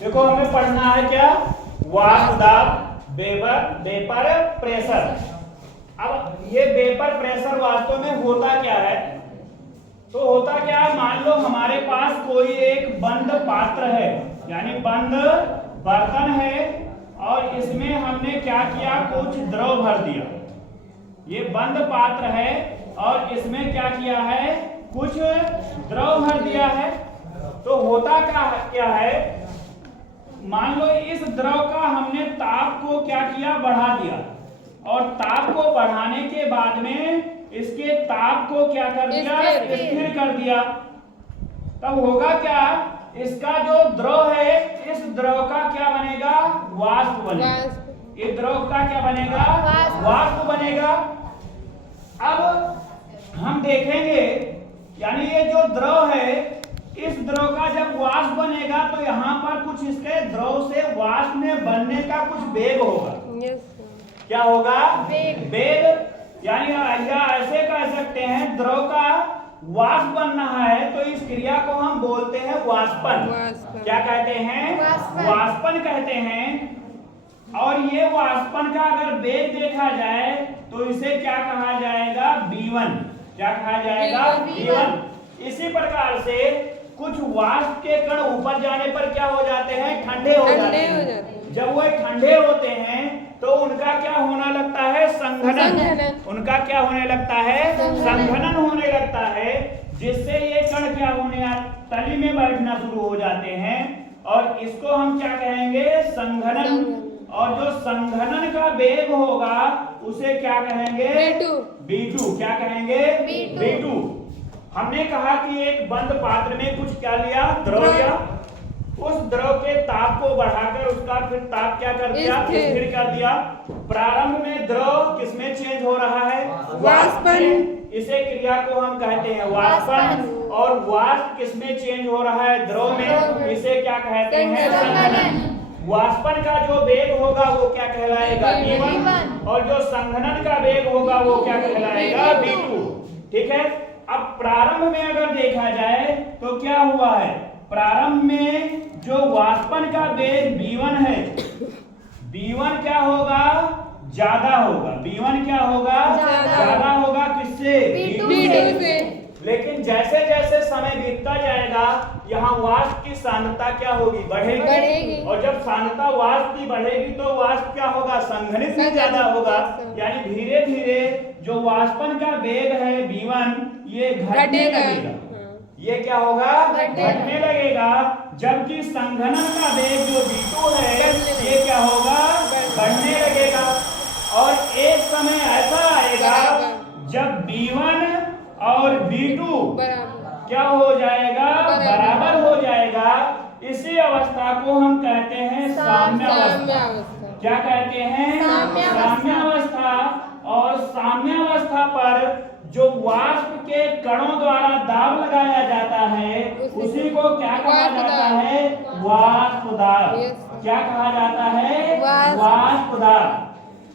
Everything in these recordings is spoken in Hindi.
देखो हमें पढ़ना है क्या, वाष्प दाब, वेपर प्रेशर। अब ये वेपर प्रेशर वास्तव में होता क्या है, तो होता क्या है, मान लो हमारे पास कोई एक बंद पात्र है, यानी बंद बर्तन है, और इसमें हमने क्या किया, कुछ द्रव भर दिया। ये बंद पात्र है और इसमें क्या किया है, कुछ द्रव भर दिया है। तो होता क्या है, मान लो इस द्रव का हमने ताप को क्या किया, बढ़ा दिया, और ताप को बढ़ाने के बाद में इसके ताप को क्या कर दिया, स्थिर कर दिया। तब होगा क्या, इसका जो द्रव है, इस द्रव का क्या बनेगा, वाष्प बनेगा। इस द्रव का क्या बनेगा, वाष्प बनेगा। अब हम देखेंगे, यानी ये जो द्रव है, इस द्रव का जब वाष्प बनेगा तो यहाँ पर कुछ इसके द्रव से वाष्प में बनने का कुछ वेग होगा। क्या होगा, वेग। यानी या ऐसे कह सकते हैं, द्रव का वाष्प बन रहा है तो इस क्रिया को हम बोलते हैं वाष्पन। क्या कहते हैं, वाष्पन कहते हैं। और ये वाष्पन का अगर वेग देखा जाए तो इसे क्या कहा जाएगा, V1। क्या कहा जाएगा, V1। इसी प्रकार से कुछ वाष्प के कण ऊपर जाने पर क्या हो जाते हैं, ठंडे हो जाते हैं। जब वो ठंडे होते हैं तो उनका क्या होने लगता है, संघनन। उनका क्या होने लगता है, संघनन होने लगता है, जिससे ये कण क्या होने, तली में बैठना शुरू हो जाते हैं, और इसको हम क्या कहेंगे, संघनन। और जो संघनन का वेग होगा उसे क्या कहेंगे, V2। क्या कहेंगे, V2। हमने कहा कि एक बंद पात्र में कुछ क्या लिया, द्रव लिया, उस द्रव के ताप को बढ़ाकर उसका फिर ताप क्या कर दिया, स्थिर कर दिया। प्रारंभ में द्रव किसमें चेंज हो रहा है, वाष्पन। इसे क्रिया को हम कहते हैं वाष्पन। और वाष्प किसमें चेंज हो रहा है, द्रव में। इसे क्या कहते हैं, संघनन। वाष्पन का जो वेग होगा वो क्या कहलाएगा, V1, और जो संघनन का वेग होगा वो क्या कहलाएगा, V2। ठीक है। अब प्रारंभ में अगर देखा जाए तो क्या हुआ है, प्रारंभ में जो वाष्पन का वेग V1 है, V1 क्या होगा, ज्यादा होगा। V1 क्या होगा, ज्यादा होगा, किससे, V2 से। लेकिन जैसे जैसे समय बीतता जाएगा, यहाँ वाष्प की सांद्रता क्या होगी, बढ़ेगी। और जब सांद्रता वाष्प की बढ़ेगी तो वाष्प क्या होगा, संघनित में ज्यादा होगा। यानी धीरे धीरे जो वाष्पन का वेग है V1, ये घटने लगेगा। ये क्या होगा, घटने लगेगा। जबकि संघनन का वेग जो V2 है, ये क्या होगा, बढ़ने लगेगा। और एक समय ऐसा आएगा जब V1 और V2 क्या हो जाएगा, बराबर हो जाएगा। इसी अवस्था को हम कहते हैं साम्यावस्था। क्या कहते हैं, साम्यावस्था। और साम्यावस्था पर जो वाष्प के कणों द्वारा दाब लगाया जाता है, उसी को क्या कहा जाता है, वाष्प दाब। क्या कहा जाता है, वाष्प दाब।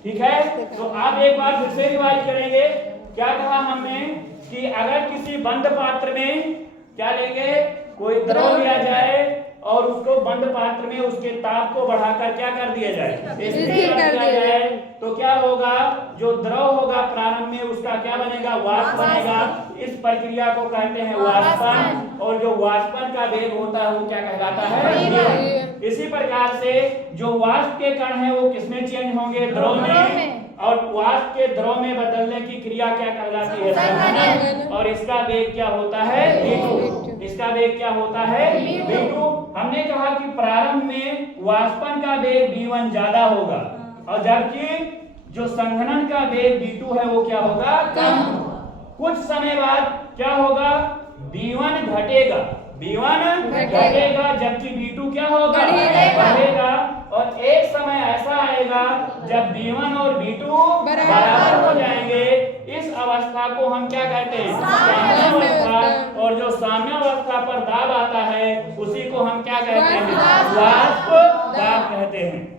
ठीक है। तो आप एक बार फिर से रिवाइज करेंगे। क्या कहा हमने कि अगर किसी बंद पात्र में क्या लेंगे, कोई द्रव लिया जाए और उसको बंद पात्र में उसके ताप को बढ़ाकर क्या कर दिया जाए, स्थिर कर दिया जाए, तो क्या होगा, जो द्रव होगा प्रारंभ में उसका क्या बनेगा, वाष्प बनेगा। इस प्रक्रिया को कहते हैं वाष्पन। और जो वाष्पन का वेग होता है वो क्या कहलाता है, इसी प्रकार से जो वाष्प के कण है वो किसमें चेंज होंगे, द्रव में। और वाष्प के द्रव में बदलने की क्रिया क्या कहलाती है, संघनन। और इसका वेग क्या होता है, V2। इसका वेग क्या होता है, V2। हमने कहा कि प्रारंभ में वाष्पन का वेग V1 ज्यादा होगा, और जबकि जो संघनन का वेग V2 है वो क्या होगा, कम। कुछ समय बाद क्या होगा, V1 घटेगा, जबकि V2 क्या होगा, बढ़ेगा। और एक समय ऐसा आएगा जब V1 और V2 बराबर हो जाएंगे। इस अवस्था को हम क्या कहते हैं, साम्यावस्था। और जो साम्यावस्था पर दाब आता है उसी को हम क्या कहते हैं, वाष्प दाब कहते हैं।